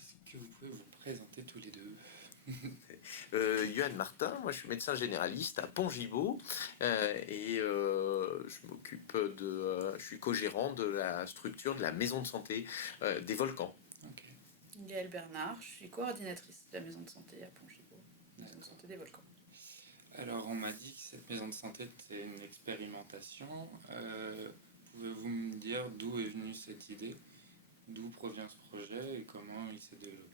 Est-ce que vous pouvez vous présenter tous les deux? Yoann Martin, moi je suis médecin généraliste à Pont-Gibaud je m'occupe je suis co-gérant de la structure de la maison de santé des Volcans. Ok, Gaëlle Bernard, je suis coordinatrice de la maison de santé à Pont-Gibaud, maison de santé des Volcans. alors on m'a dit que cette maison de santé était une expérimentation. Pouvez-vous me dire d'où est venue cette idée? D'où provient ce projet et comment il s'est développé?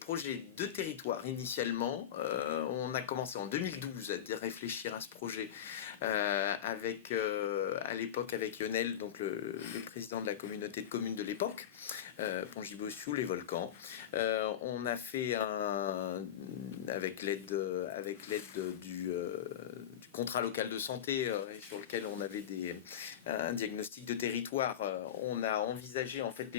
Projet de territoire initialement, on a commencé en 2012 à réfléchir à ce projet à l'époque avec Lionel, donc le président de la communauté de communes de l'époque, Pont-Gibaud-Sioule, les Volcans. On a fait avec l'aide du contrat local de santé sur lequel on avait un diagnostic de territoire. On a envisagé en fait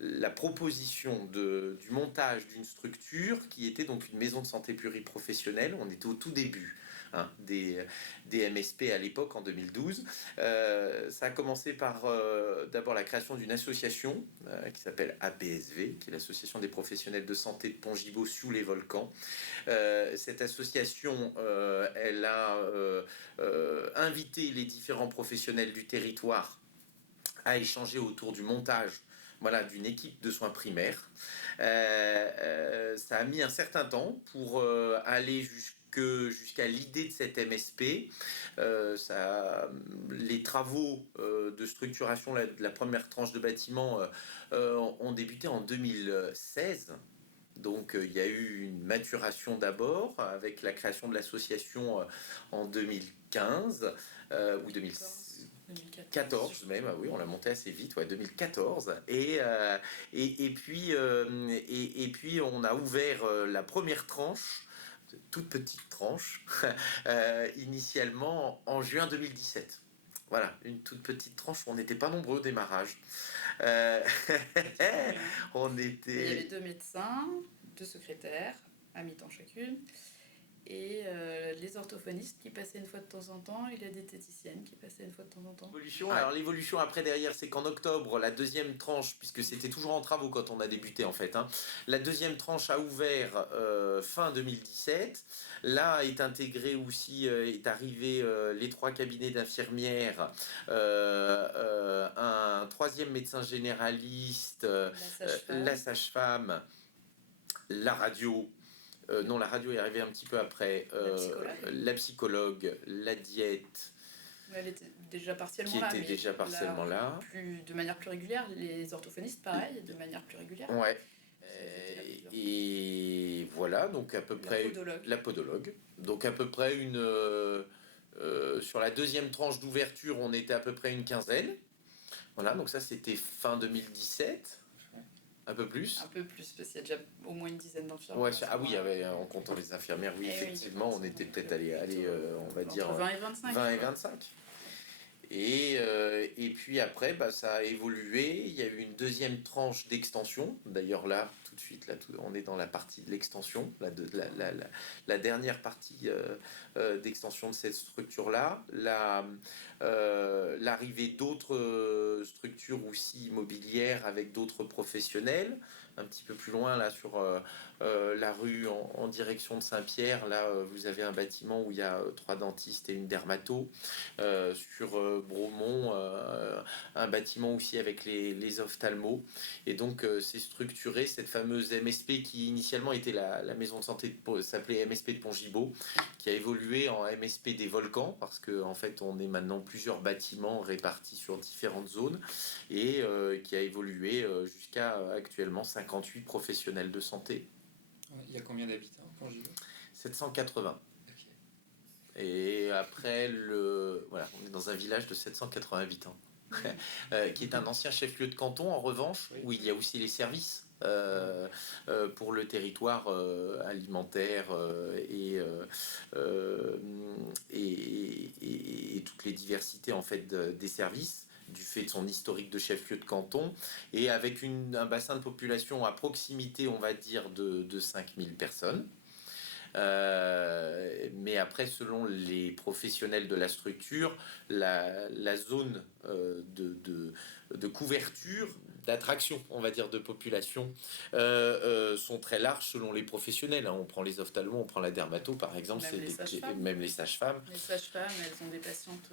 la proposition du montage d'une structure qui était donc une maison de santé pluriprofessionnelle. On était au tout début des MSP à l'époque en 2012. Ça a commencé par d'abord la création d'une association qui s'appelle APSV, qui est l'association des professionnels de santé de Pont-Gibaud sous les Volcans. Cette association, elle a invité les différents professionnels du territoire à échanger autour du montage d'une équipe de soins primaires. Ça a mis un certain temps pour aller jusqu'à l'idée de cette MSP. Les travaux de structuration de la première tranche de bâtiment ont débuté en 2016. Donc il y a eu une maturation d'abord avec la création de l'association en 2015 ou 2014 même, oui, on l'a monté assez vite, 2014. Et puis on a ouvert la première tranche, toute petite tranche, initialement en juin 2017. Voilà, une toute petite tranche où on n'était pas nombreux au démarrage. On était... Il y avait 2 médecins, 2 secrétaires, à mi-temps chacune, et les orthophonistes qui passaient une fois de temps en temps, et la diététicienne qui passait une fois de temps en temps. Alors l'évolution après derrière, c'est qu'en octobre, la deuxième tranche, puisque c'était toujours en travaux quand on a débuté en fait, la deuxième tranche a ouvert fin 2017. Là est intégré aussi, est arrivé les 3 cabinets d'infirmières, un troisième médecin généraliste, la sage-femme, la radio. Non, la radio est arrivée un petit peu après. La psychologue, la diète. Elle était déjà partiellement qui là. Était déjà partiellement là. De manière plus régulière. Les orthophonistes, pareil, de manière plus régulière. Ouais. Et voilà, donc à peu près. La podologue. Donc à peu près sur la deuxième tranche d'ouverture, on était à peu près une quinzaine. Voilà, donc ça c'était fin 2017. Un peu plus. Un peu plus, parce qu'il y a déjà au moins une dizaine d'infirmières. Ouais, oui, en comptant les infirmières, oui, effectivement, on était peut-être allé on va dire, 20 et 25. 20 et 25. Et puis après, ça a évolué. Il y a eu une deuxième tranche d'extension. D'ailleurs, là, tout de suite, on est dans la partie de l'extension, la dernière partie d'extension de cette structure-là. L'arrivée d'autres structures aussi immobilières avec d'autres professionnels. Un petit peu plus loin, là, sur la rue en direction de Saint-Pierre, là, vous avez un bâtiment où il y a 3 dentistes et une dermato. Sur Bromont, un bâtiment aussi avec les ophtalmos. Et donc, c'est structuré, cette fameuse MSP qui initialement était la maison de santé, s'appelait MSP de Pont-Gibaud, qui a évolué en MSP des Volcans, parce qu'en fait, on est maintenant plusieurs bâtiments répartis sur différentes zones, et qui a évolué jusqu'à actuellement 58 professionnels de santé. Il y a combien d'habitants à Pont-Gibaud? 780. Et après, on est dans un village de 780 habitants, qui est un ancien chef-lieu de canton, en revanche, où il y a aussi les services pour le territoire alimentaire et toutes les diversités en fait des services, du fait de son historique de chef-lieu de canton, et avec un bassin de population à proximité, on va dire, de 5000 personnes. Mais après, selon les professionnels de la structure, la zone de couverture, d'attraction, on va dire, de population, sont très larges selon les professionnels. Hein. On prend les ophtalmos, on prend la dermato, par exemple, Même les sages-femmes. même les sages-femmes. Les sages-femmes, elles ont des patientes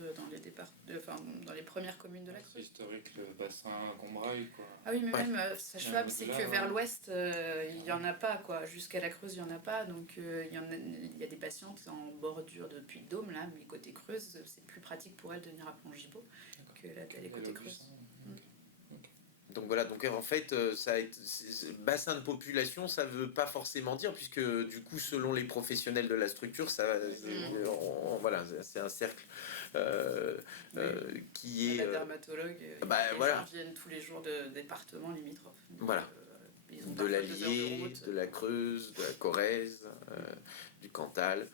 dans les premières communes de la C'est Creuse. historique, le bassin Combraille, quoi. Ah oui, mais Ouais. même sage-femme, c'est que vers l'ouest, il n'y en a pas, quoi. Jusqu'à la Creuse, il n'y en a pas. Donc, il y a des patientes en bordure de Puy-de-Dôme, là, mais côté Creuse, c'est plus pratique pour elles de venir à Plongibeau que d'aller côté Creuse. Donc voilà, donc en fait, bassin de population, ça veut pas forcément dire, puisque du coup, selon les professionnels de la structure, voilà, c'est un cercle qui est... La dermatologue, les gens viennent tous les jours de départements limitrophes. Donc, voilà. Ils ont De l'Allier, de route. de la Creuse, de la Corrèze, du Cantal.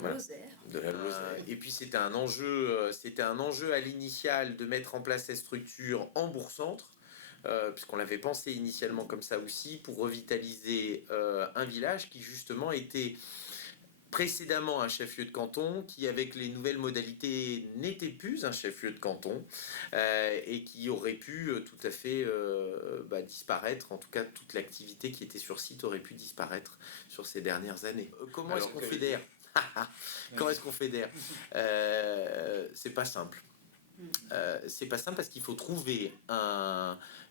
Voilà. De la Lozère. Et puis c'était un enjeu à l'initial de mettre en place cette structure en bourg-centre, puisqu'on l'avait pensé initialement comme ça aussi, pour revitaliser un village qui justement était précédemment un chef-lieu de canton, qui avec les nouvelles modalités n'était plus un chef-lieu de canton, et qui aurait pu tout à fait disparaître, en tout cas toute l'activité qui était sur site aurait pu disparaître sur ces dernières années. Comment est-ce qu'on fédère? Comment est-ce qu'on fédère? C'est pas simple. C'est pas simple parce qu'il faut trouver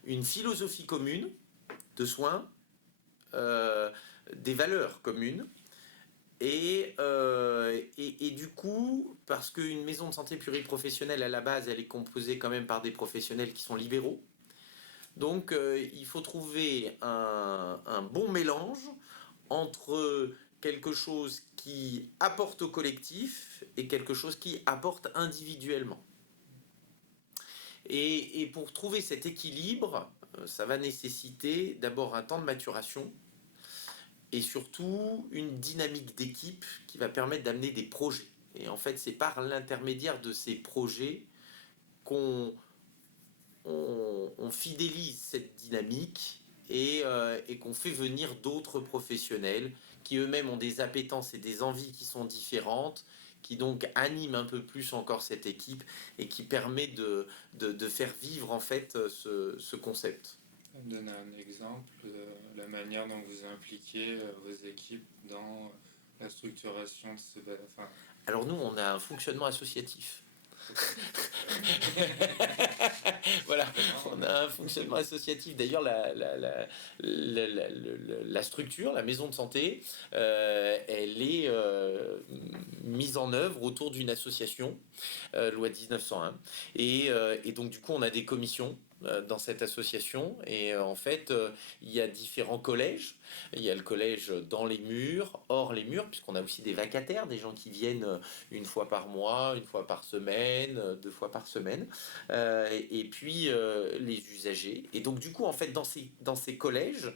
une philosophie commune de soins, des valeurs communes. Et du coup, parce qu'une maison de santé pluriprofessionnelle, à la base, elle est composée quand même par des professionnels qui sont libéraux. Donc, il faut trouver un bon mélange entre quelque chose qui apporte au collectif et quelque chose qui apporte individuellement. Et pour trouver cet équilibre, ça va nécessiter d'abord un temps de maturation, et surtout une dynamique d'équipe qui va permettre d'amener des projets. Et en fait, c'est par l'intermédiaire de ces projets qu'on fidélise cette dynamique et qu'on fait venir d'autres professionnels qui eux-mêmes ont des appétences et des envies qui sont différentes, qui donc animent un peu plus encore cette équipe et qui permet de faire vivre en fait ce concept. Donner un exemple de la manière dont vous impliquez vos équipes dans la structuration de ce... Alors nous, on a un fonctionnement associatif. Voilà, on a un fonctionnement associatif. D'ailleurs, la structure, la maison de santé, elle est mise en œuvre autour d'une association, loi 1901. Et donc, du coup, on a des commissions dans cette association. Et en fait, il y a différents collèges. Il y a le collège dans les murs, hors les murs, puisqu'on a aussi des vacataires, des gens qui viennent une fois par mois, une fois par semaine, 2 fois par semaine, et puis les usagers. Et donc du coup, en fait, dans ces collèges,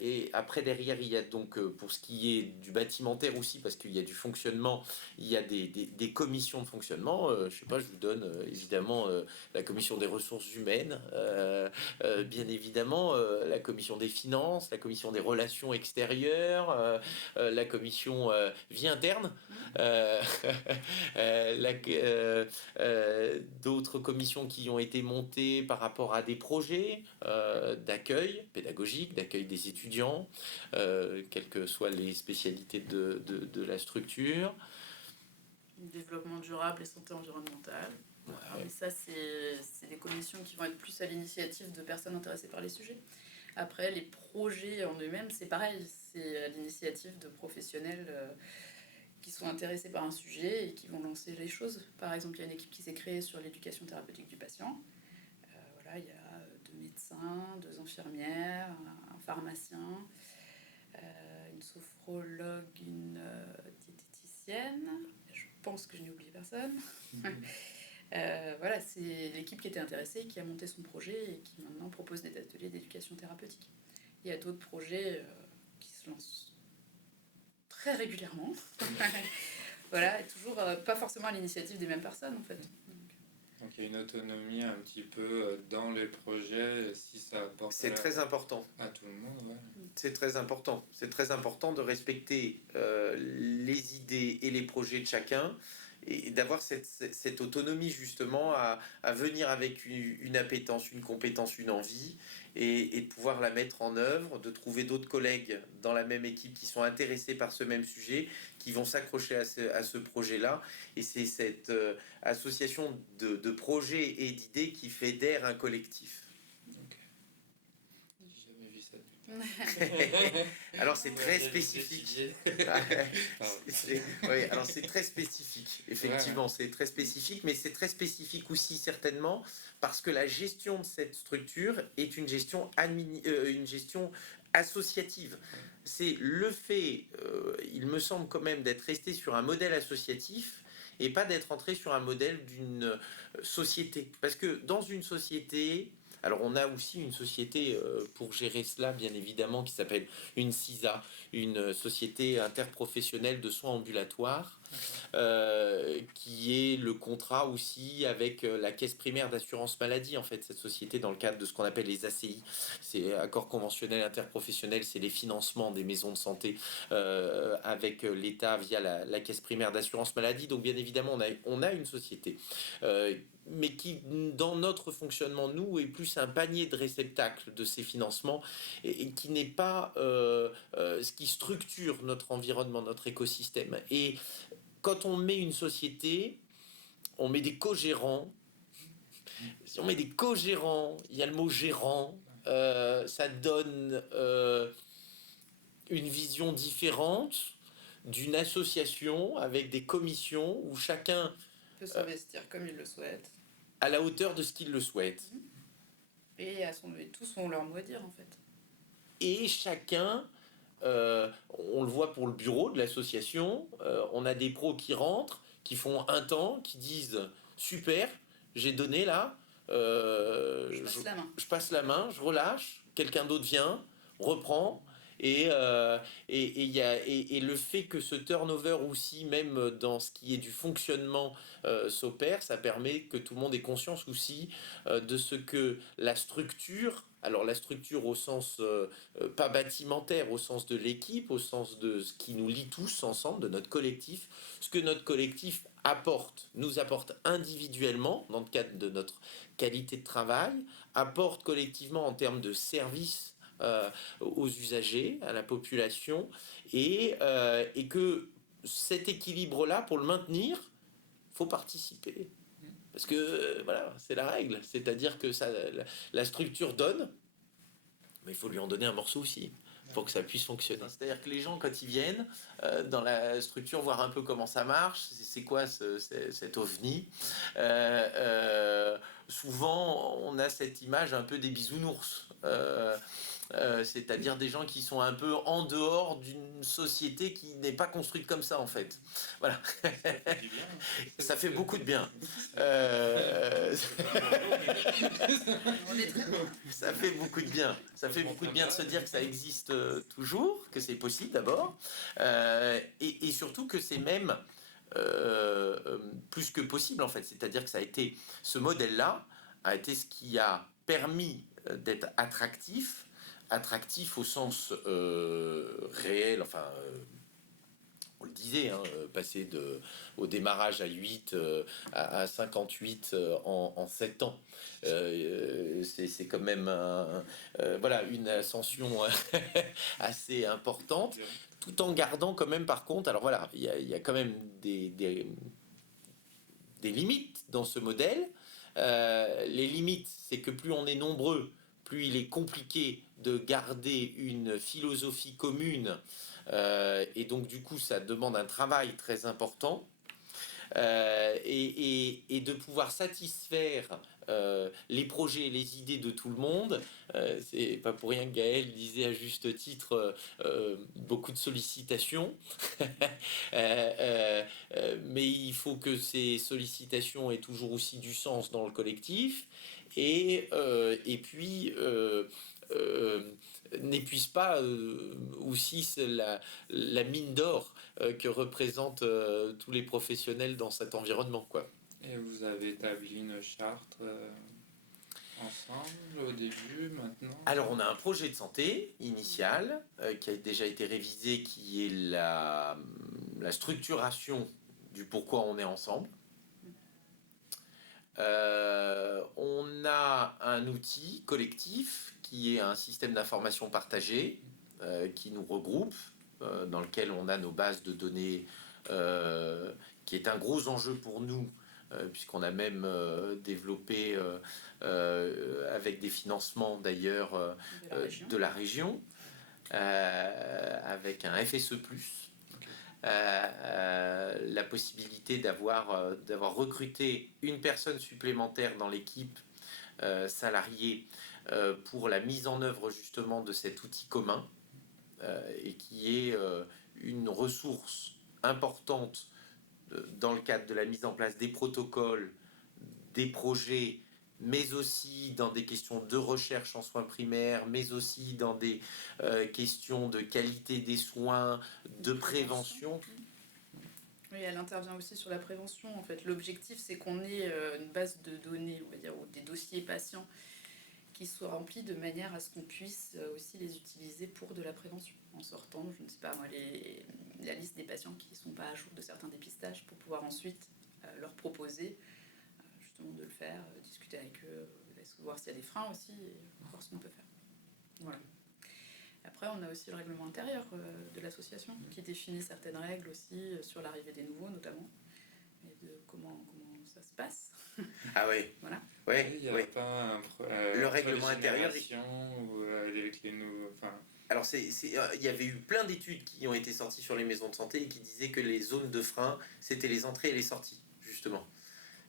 et après derrière, il y a donc, pour ce qui est du bâtimentaire aussi, parce qu'il y a du fonctionnement, il y a des commissions de fonctionnement. Je sais pas, je vous donne évidemment la commission des ressources humaines, bien évidemment la commission des finances, la commission des relations extérieures, la commission vie interne, d'autres commissions qui ont été montées par rapport à des projets d'accueil pédagogique, d'accueil des étudiants, quelles que soient les spécialités de la structure. Développement durable et santé environnementale. Ouais. Et ça, c'est des commissions qui vont être plus à l'initiative de personnes intéressées par les sujets. Après, les projets en eux-mêmes, c'est pareil, c'est à l'initiative de professionnels qui sont intéressés par un sujet et qui vont lancer les choses. Par exemple, il y a une équipe qui s'est créée sur l'éducation thérapeutique du patient. Voilà, il y a 2 médecins, 2 infirmières, un pharmacien, une sophrologue, une diététicienne. Je pense que je n'ai oublié personne. Voilà, c'est l'équipe qui était intéressée, qui a monté son projet et qui maintenant propose des ateliers d'éducation thérapeutique. Il y a d'autres projets qui se lancent très régulièrement. Voilà, et toujours pas forcément à l'initiative des mêmes personnes en fait. Donc il y a une autonomie un petit peu dans les projets, si ça apporte... C'est très important. À tout le monde, ouais. C'est très important. C'est très important de respecter les idées et les projets de chacun et d'avoir cette autonomie justement à venir avec une appétence, une compétence, une envie, et de pouvoir la mettre en œuvre, de trouver d'autres collègues dans la même équipe qui sont intéressés par ce même sujet, qui vont s'accrocher à ce projet-là. Et c'est cette association de projets et d'idées qui fédère un collectif. Ok. J'ai jamais vu ça. Alors c'est très spécifique. Oui, alors c'est très spécifique, effectivement, c'est très spécifique, mais c'est très spécifique aussi certainement parce que la gestion de cette structure est une gestion, une gestion associative. C'est le fait, il me semble quand même, d'être resté sur un modèle associatif et pas d'être entré sur un modèle d'une société. Parce que dans une société, alors on a aussi une société pour gérer cela, bien évidemment, qui s'appelle une CISA, une société interprofessionnelle de soins ambulatoires, qui est le contrat aussi avec la caisse primaire d'assurance maladie, en fait, cette société dans le cadre de ce qu'on appelle les ACI, c'est accord conventionnel interprofessionnel, c'est les financements des maisons de santé avec l'État via la caisse primaire d'assurance maladie. Donc bien évidemment, on a une société. Mais qui, dans notre fonctionnement, nous, est plus un panier de réceptacles de ces financements et qui n'est pas ce qui structure notre environnement, notre écosystème. Et quand on met une société, on met des co-gérants. Si on met des co-gérants, il y a le mot gérant, ça donne une vision différente d'une association avec des commissions où chacun peut s'investir comme il le souhaite. À la hauteur de ce qu'il le souhaite. Et tous ont leur mot à dire en fait. Et chacun, on le voit pour le bureau de l'association, on a des pros qui rentrent, qui font un temps, qui disent super, j'ai donné là, je passe la main, je relâche, quelqu'un d'autre vient, reprend. Et le fait que ce turnover aussi, même dans ce qui est du fonctionnement, s'opère, ça permet que tout le monde ait conscience aussi de ce que la structure, alors la structure au sens pas bâtimentaire, au sens de l'équipe, au sens de ce qui nous lie tous ensemble, de notre collectif, ce que notre collectif nous apporte individuellement dans le cadre de notre qualité de travail, apporte collectivement en termes de services aux usagers, à la population, et que cet équilibre-là, pour le maintenir, faut participer. Parce que voilà, c'est la règle. C'est-à-dire que la structure donne, mais il faut lui en donner un morceau aussi pour que ça puisse fonctionner. C'est-à-dire que les gens, quand ils viennent dans la structure, voir un peu comment ça marche, c'est quoi cet ovni, souvent on a cette image un peu des bisounours. C'est-à-dire des gens qui sont un peu en dehors d'une société qui n'est pas construite comme ça en fait. Voilà. Ça fait beaucoup de bien. Ça fait beaucoup de bien. Ça fait beaucoup de bien de se dire que ça existe toujours, que c'est possible d'abord, et surtout que c'est même plus que possible en fait. C'est-à-dire que ce modèle-là a été ce qui a permis d'être attractif au sens réel, enfin, on le disait, hein, passer au démarrage à 8 à 58 en 7 ans. C'est quand même voilà, une ascension assez importante, tout en gardant quand même, par contre, alors voilà, il y a quand même des limites dans ce modèle. Les limites, c'est que plus on est nombreux, plus il est compliqué de garder une philosophie commune, et donc du coup ça demande un travail très important, et de pouvoir satisfaire les projets et les idées de tout le monde. C'est pas pour rien que Gaël disait à juste titre beaucoup de sollicitations. Mais il faut que ces sollicitations aient toujours aussi du sens dans le collectif, et puis n'épuise pas aussi la mine d'or que représentent tous les professionnels dans cet environnement, quoi. Et vous avez établi une charte ensemble au début, maintenant? Alors on a un projet de santé initial qui a déjà été révisé, qui est la structuration du pourquoi on est ensemble. On a un outil collectif qui est un système d'information partagé qui nous regroupe, dans lequel on a nos bases de données, qui est un gros enjeu pour nous, puisqu'on a même développé avec des financements d'ailleurs de la région, avec un FSE+. La possibilité d'avoir recruté une personne supplémentaire dans l'équipe salariée pour la mise en œuvre justement de cet outil commun et qui est une ressource importante dans le cadre de la mise en place des protocoles, des projets, mais aussi dans des questions de recherche en soins primaires, mais aussi dans des questions de qualité des soins, de prévention. Oui, elle intervient aussi sur la prévention. En fait, l'objectif, c'est qu'on ait une base de données, on va dire, ou des dossiers patients qui soient remplis de manière à ce qu'on puisse aussi les utiliser pour de la prévention. En sortant, je ne sais pas moi, la liste des patients qui ne sont pas à jour de certains dépistages pour pouvoir ensuite leur proposer justement de le faire, discuter avec eux, voir s'il y a des freins aussi, et voir ce qu'on peut faire. Voilà. Après, on a aussi le règlement intérieur de l'association qui définit certaines règles aussi sur l'arrivée des nouveaux notamment, et de comment ça se passe. Ah oui. Voilà. Ouais, il y a ouais. pas Le règlement intérieur ou avec les nouveaux, enfin. Alors, il y avait eu plein d'études qui ont été sorties sur les maisons de santé et qui disaient que les zones de frein, c'était les entrées et les sorties, justement.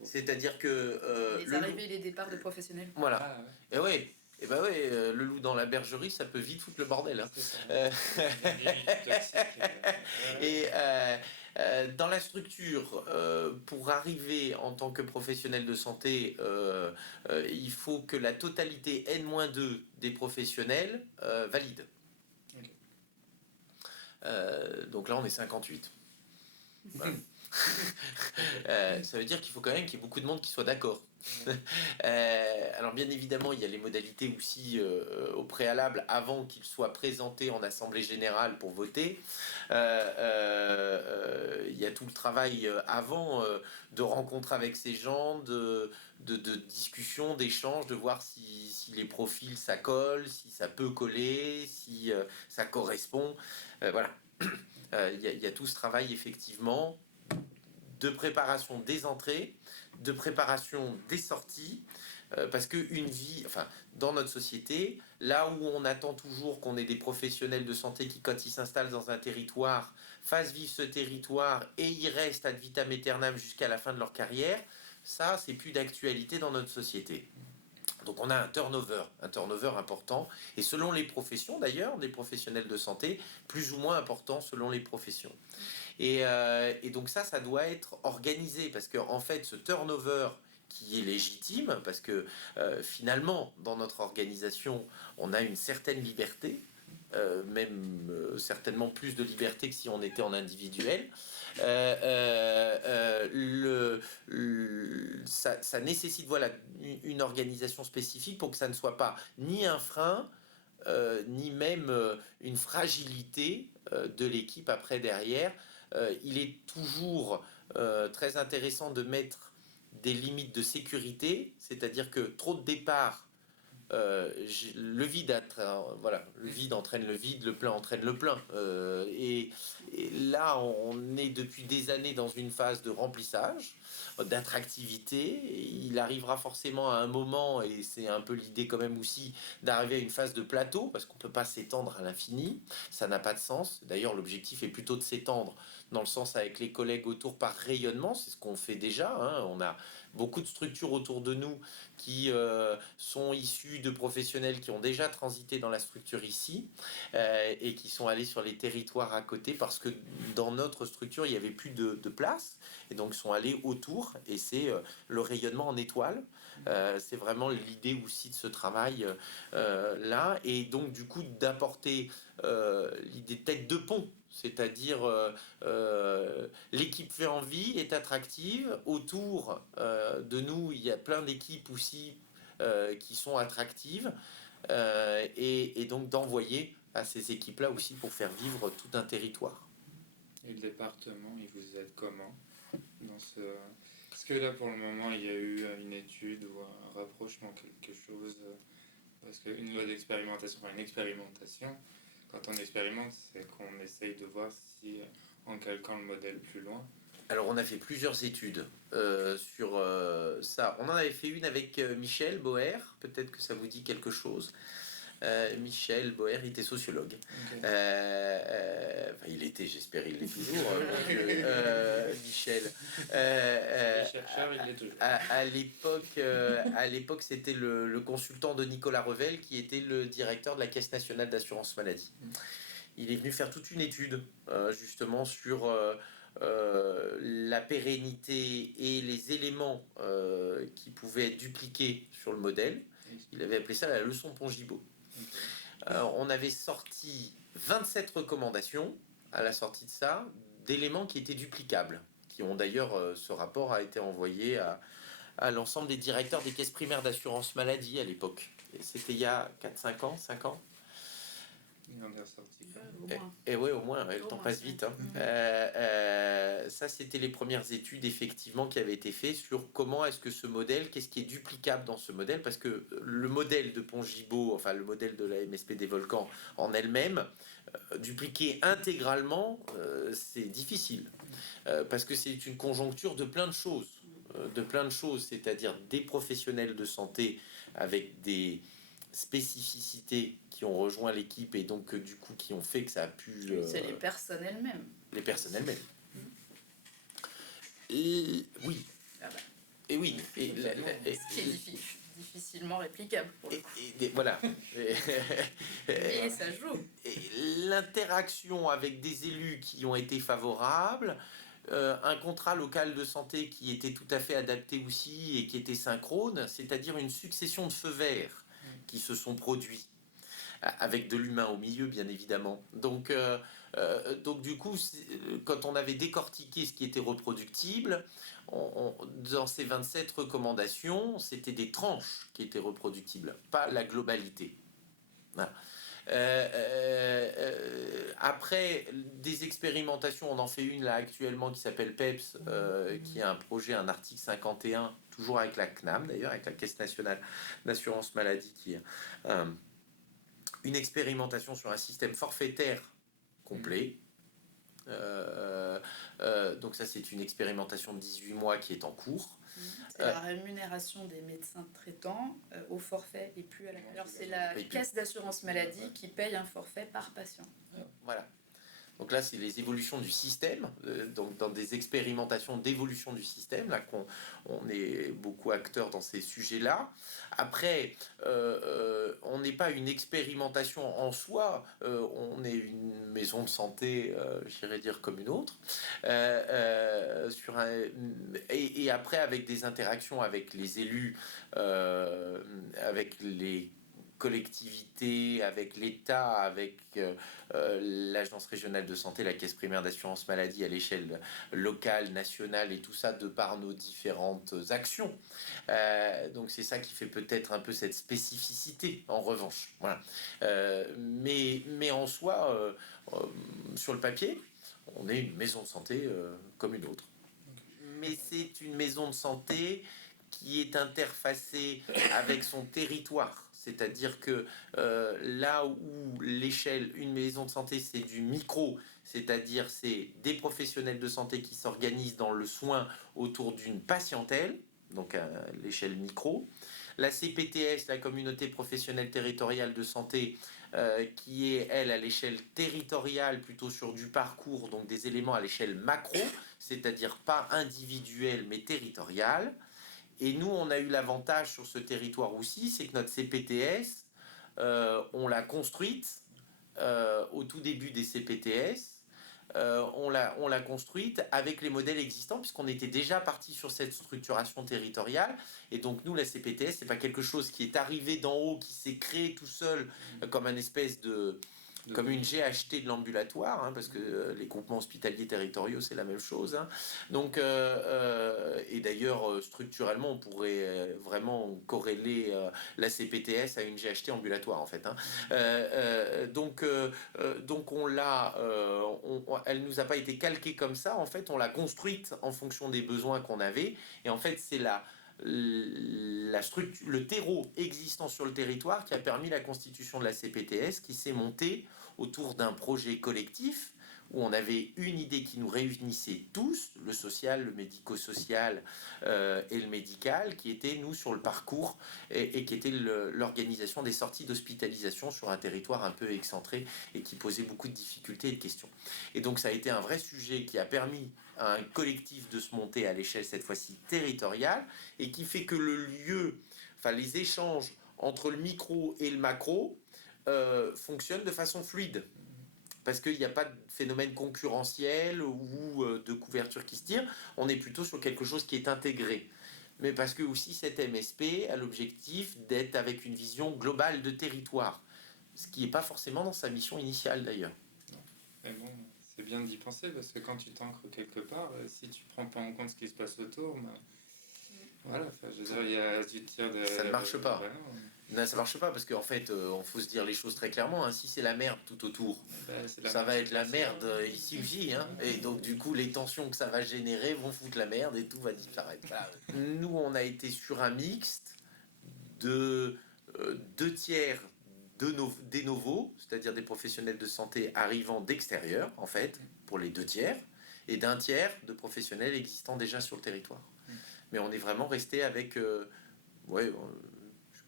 C'est-à-dire que... les arrivées et les départs de professionnels. Voilà. Ah, ouais. Et oui. Et bah ouais, le loup dans la bergerie, ça peut vite foutre le bordel. Hein. Et dans la structure, pour arriver en tant que professionnel de santé, il faut que la totalité N-2 des professionnels valide. Okay. Donc là, on est 58. Voilà. Ça veut dire qu'il faut quand même qu'il y ait beaucoup de monde qui soit d'accord. Alors bien évidemment, il y a les modalités aussi au préalable avant qu'il soit présenté en assemblée générale pour voter. Il y a tout le travail avant de rencontre avec ces gens, de discussion, d'échange, de voir si les profils ça colle, si ça peut coller, si ça correspond. Voilà. Il y a tout ce travail effectivement de préparation des entrées, de préparation des sorties, parce que une vie, enfin, dans notre société, là où on attend toujours qu'on ait des professionnels de santé qui, quand ils s'installent dans un territoire, fassent vivre ce territoire et y restent ad vitam aeternam jusqu'à la fin de leur carrière, ça, c'est plus d'actualité dans notre société. Donc on a un turnover important, et selon les professions d'ailleurs, des professionnels de santé, plus ou moins important selon les professions. Et donc ça doit être organisé, parce que en fait ce turnover qui est légitime, parce que finalement dans notre organisation on a une certaine liberté, certainement plus de liberté que si on était en individuel. Ça nécessite voilà une organisation spécifique pour que ça ne soit pas ni un frein ni même une fragilité de l'équipe après derrière. Il est toujours très intéressant de mettre des limites de sécurité, c'est-à-dire que trop de départs, le vide voilà, le vide entraîne le vide, le plein entraîne le plein. Et là, on est depuis des années dans une phase de remplissage, d'attractivité. Il arrivera forcément à un moment, et c'est un peu l'idée quand même aussi, d'arriver à une phase de plateau, parce qu'on ne peut pas s'étendre à l'infini. Ça n'a pas de sens. D'ailleurs, l'objectif est plutôt de s'étendre dans le sens avec les collègues autour par rayonnement. C'est ce qu'on fait déjà. Hein. On a beaucoup de structures autour de nous qui sont issues de professionnels qui ont déjà transité dans la structure ici et qui sont allés sur les territoires à côté parce que dans notre structure, il n'y avait plus de place et donc sont allés autour et c'est le rayonnement en étoile. C'est vraiment l'idée aussi de ce travail là et donc du coup d'apporter l'idée de tête de pont. C'est-à-dire l'équipe fait envie, est attractive. Autour de nous, il y a plein d'équipes aussi qui sont attractives. Et donc d'envoyer à ces équipes-là aussi pour faire vivre tout un territoire. Et le département, il vous aide comment? dans ce... Est-ce que là, pour le moment, il y a eu une étude ou un rapprochement, quelque chose parce qu'une loi d'expérimentation, enfin une expérimentation, quand on expérimente, c'est qu'on essaye de voir si, en calquant le modèle plus loin. Alors, on a fait plusieurs études sur ça. On en avait fait une avec Michel Boer, peut-être que ça vous dit quelque chose. Michel Boer, il était sociologue. Okay. Enfin, il était, j'espère, il l'est toujours. Michel. Chercheur, il l'est toujours. À l'époque, c'était le consultant de Nicolas Revel qui était le directeur de la Caisse nationale d'assurance maladie. Il est venu faire toute une étude justement sur la pérennité et les éléments qui pouvaient être dupliqués sur le modèle. Il avait appelé ça la leçon Pongibaud. On avait sorti 27 recommandations à la sortie de ça, d'éléments qui étaient duplicables, qui ont d'ailleurs, ce rapport a été envoyé à l'ensemble des directeurs des caisses primaires d'assurance maladie à l'époque. Et c'était il y a 4-5 ans, 5 ans. Il en est ressorti. Et ouais, au moins, le temps passe vite. Hein. Ça, c'était les premières études, effectivement, qui avaient été faites sur comment est-ce que ce modèle, qu'est-ce qui est duplicable dans ce modèle, parce que le modèle de Pongibaud, enfin le modèle de la MSP des volcans en elle-même, dupliquer intégralement, c'est difficile. Parce que c'est une conjoncture de plein de choses, c'est-à-dire des professionnels de santé avec des spécificités qui ont rejoint l'équipe et donc du coup qui ont fait que ça a pu... c'est les personnes elles-mêmes. Les personnes elles-mêmes. Et oui. Ah bah. Et oui. Ce qui est difficilement réplicable pour le coup. Voilà. Et ça joue. L'interaction avec des élus qui ont été favorables, un contrat local de santé qui était tout à fait adapté aussi et qui était synchrone, c'est-à-dire une succession de feux verts qui se sont produits, avec de l'humain au milieu, bien évidemment. Donc du coup, quand on avait décortiqué ce qui était reproductible, dans ces 27 recommandations, c'était des tranches qui étaient reproductibles, pas la globalité. Voilà. Après des expérimentations, on en fait une là actuellement qui s'appelle PEPS, qui a un projet, un article 51, toujours avec la CNAM d'ailleurs, avec la Caisse nationale d'assurance maladie, qui est une expérimentation sur un système forfaitaire complet. Donc ça, c'est une expérimentation de 18 mois qui est en cours. C'est la rémunération des médecins traitants au forfait et plus à la... Alors c'est la caisse d'assurance maladie qui paye un forfait par patient. Voilà. Donc là, c'est les évolutions du système, donc dans des expérimentations d'évolution du système, là qu'on est beaucoup acteurs dans ces sujets-là. Après, on n'est pas une expérimentation en soi, on est une maison de santé, j'irais dire comme une autre, et après avec des interactions avec les élus, avec les collectivités, avec l'État, avec l'Agence régionale de santé, la Caisse primaire d'assurance maladie à l'échelle locale, nationale et tout ça de par nos différentes actions. Donc c'est ça qui fait peut-être un peu cette spécificité en revanche. Voilà. Mais en soi, sur le papier, on est une maison de santé comme une autre. Mais c'est une maison de santé qui est interfacée avec son territoire. C'est-à-dire que là où l'échelle, une maison de santé, c'est du micro, c'est-à-dire c'est des professionnels de santé qui s'organisent dans le soin autour d'une patientèle, donc à l'échelle micro. La CPTS, la communauté professionnelle territoriale de santé, qui est, elle, à l'échelle territoriale, plutôt sur du parcours, donc des éléments à l'échelle macro, c'est-à-dire pas individuel, mais territorial. Et nous, on a eu l'avantage sur ce territoire aussi, c'est que notre CPTS, on l'a construite au tout début des CPTS. On l'a construite avec les modèles existants, puisqu'on était déjà parti sur cette structuration territoriale. Et donc, nous, la CPTS, c'est pas quelque chose qui est arrivé d'en haut, qui s'est créé tout seul comme un espèce de comme une GHT de l'ambulatoire, hein, parce que les groupements hospitaliers territoriaux, c'est la même chose. Hein. Donc, et d'ailleurs, structurellement, on pourrait vraiment corréler la CPTS à une GHT ambulatoire, en fait. Hein. Donc on l'a, elle nous a pas été calquée comme ça, en fait, on l'a construite en fonction des besoins qu'on avait, et en fait, c'est le terreau existant sur le territoire qui a permis la constitution de la CPTS, qui s'est montée autour d'un projet collectif où on avait une idée qui nous réunissait tous, le social, le médico-social et le médical, qui était, nous, sur le parcours et qui était l'organisation des sorties d'hospitalisation sur un territoire un peu excentré et qui posait beaucoup de difficultés et de questions. Et donc ça a été un vrai sujet qui a permis à un collectif de se monter à l'échelle, cette fois-ci territoriale, et qui fait que le lieu, enfin les échanges entre le micro et le macro fonctionnent de façon fluide. Parce qu'il n'y a pas de phénomène concurrentiel ou de couverture qui se tire, on est plutôt sur quelque chose qui est intégré. Mais parce que aussi cet MSP a l'objectif d'être avec une vision globale de territoire, ce qui n'est pas forcément dans sa mission initiale d'ailleurs. Mais bon, c'est bien d'y penser parce que quand tu t'ancres quelque part, si tu prends pas en compte ce qui se passe autour, bah, voilà, je veux dire, il y a du tir de... Ça ne marche pas. Voilà. Non, ça marche pas parce qu'en fait, on faut se dire les choses très clairement. Hein. Si c'est la merde tout autour, ça va être la merde ici aussi. Hein. Et donc du coup, les tensions que ça va générer vont foutre la merde et tout va disparaître. Voilà. Nous, on a été sur un mixte de 2 tiers des novos, c'est-à-dire des professionnels de santé arrivant d'extérieur, en fait, pour les 2 tiers, et d'un tiers de professionnels existants déjà sur le territoire. Mais on est vraiment resté avec...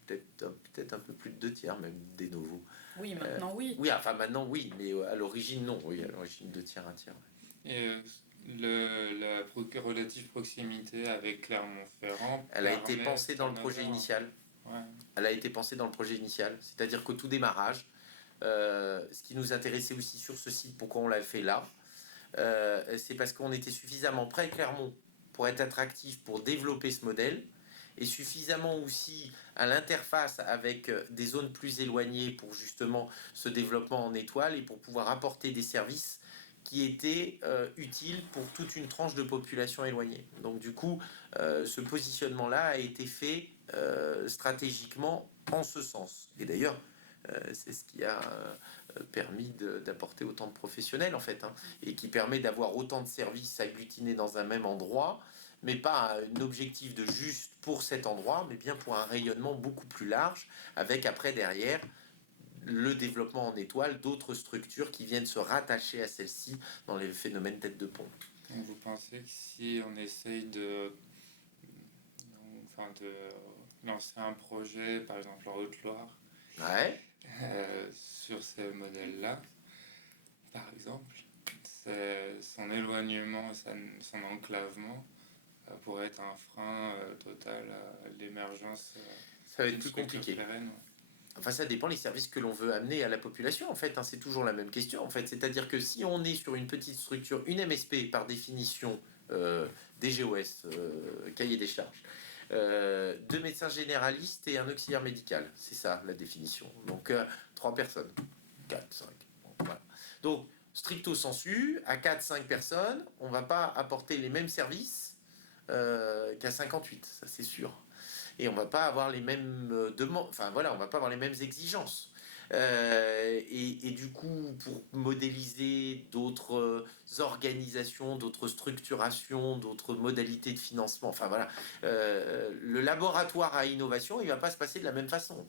peut-être un peu plus de 2 tiers même des nouveaux. Oui, maintenant oui. Oui, enfin maintenant oui, mais à l'origine non. Oui, à l'origine 2 tiers, 1 tiers. Et la relative proximité avec Clermont-Ferrand. Elle a été pensée dans le projet initial. Ouais. Elle a été pensée dans le projet initial, c'est-à-dire qu'au tout démarrage, ce qui nous intéressait aussi sur ce site, pourquoi on l'a fait là, c'est parce qu'on était suffisamment près de Clermont pour être attractif, pour développer ce modèle, et suffisamment aussi à l'interface avec des zones plus éloignées pour justement ce développement en étoile et pour pouvoir apporter des services qui étaient utiles pour toute une tranche de population éloignée. Donc du coup, ce positionnement-là a été fait stratégiquement en ce sens. Et d'ailleurs, c'est ce qui a permis d'apporter autant de professionnels en fait, hein, et qui permet d'avoir autant de services agglutinés dans un même endroit, mais pas un objectif de juste pour cet endroit, mais bien pour un rayonnement beaucoup plus large, avec après derrière le développement en étoile d'autres structures qui viennent se rattacher à celle-ci dans les phénomènes tête de pont. Donc vous pensez que si on essaye de lancer un projet, par exemple en Haute-Loire, Ouais. sur ces modèles-là, par exemple, son éloignement, son enclavement pourrait être un frein total à l'émergence. Ça va être plus compliqué. Pérenne, ouais. Enfin, ça dépend les services que l'on veut amener à la population, en fait. Hein, c'est toujours la même question, en fait. C'est-à-dire que si on est sur une petite structure, une MSP, par définition, DGOS, cahier des charges, 2 médecins généralistes et un auxiliaire médical. C'est ça, la définition. Donc, 3 personnes. 4, 5. Bon, voilà. Donc, stricto sensu, à 4, 5 personnes, on ne va pas apporter les mêmes services qu'à 58, ça c'est sûr. Et on va pas avoir les mêmes demandes, enfin voilà, on va pas avoir les mêmes exigences. Et du coup, pour modéliser d'autres organisations, d'autres structurations, d'autres modalités de financement, enfin voilà, le laboratoire à innovation, il va pas se passer de la même façon.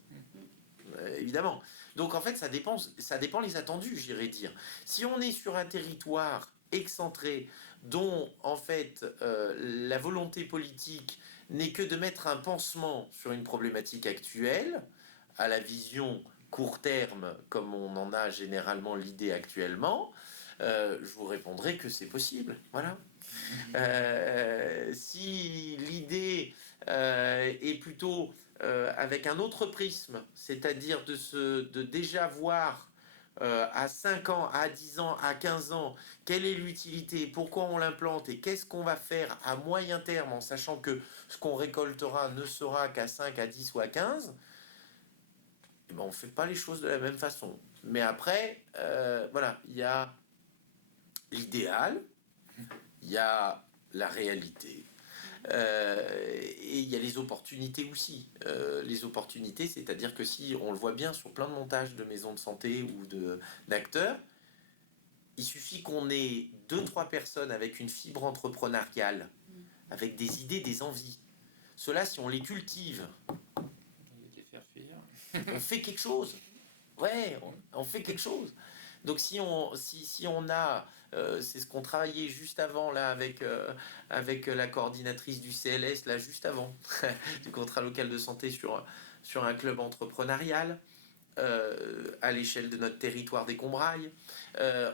Évidemment. Donc en fait, ça dépend les attendus, j'irais dire. Si on est sur un territoire excentré, dont en fait la volonté politique n'est que de mettre un pansement sur une problématique actuelle, à la vision court terme, comme on en a généralement l'idée actuellement, je vous répondrai que c'est possible. Voilà. Si l'idée est plutôt avec un autre prisme, c'est-à-dire de déjà voir à 5 ans, à 10 ans, à 15 ans, quelle est l'utilité, pourquoi on l'implante et qu'est-ce qu'on va faire à moyen terme en sachant que ce qu'on récoltera ne sera qu'à 5, à 10 ou à 15, eh ben, on ne fait pas les choses de la même façon. Mais après, voilà, il y a l'idéal, il y a la réalité, et il y a les opportunités aussi. Les opportunités, c'est-à-dire que si on le voit bien sur plein de montages de maisons de santé ou d'acteurs, il suffit qu'on ait 2-3 personnes avec une fibre entrepreneuriale, avec des idées, des envies. Cela, si on les cultive, Les faire fuir. on fait quelque chose. Ouais, on fait quelque chose. Donc si on a, c'est ce qu'on travaillait juste avant là avec la coordinatrice du CLS là juste avant du contrat local de santé sur un club entrepreneurial à l'échelle de notre territoire des Combrailles.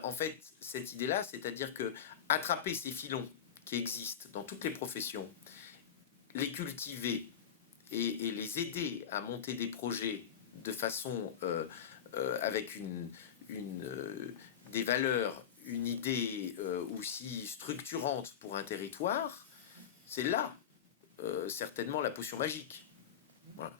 En fait, cette idée-là, c'est-à-dire que attraper ces filons qui existent dans toutes les professions, les cultiver et les aider à monter des projets de façon avec des valeurs, une idée aussi structurante pour un territoire, c'est là certainement la potion magique. Voilà.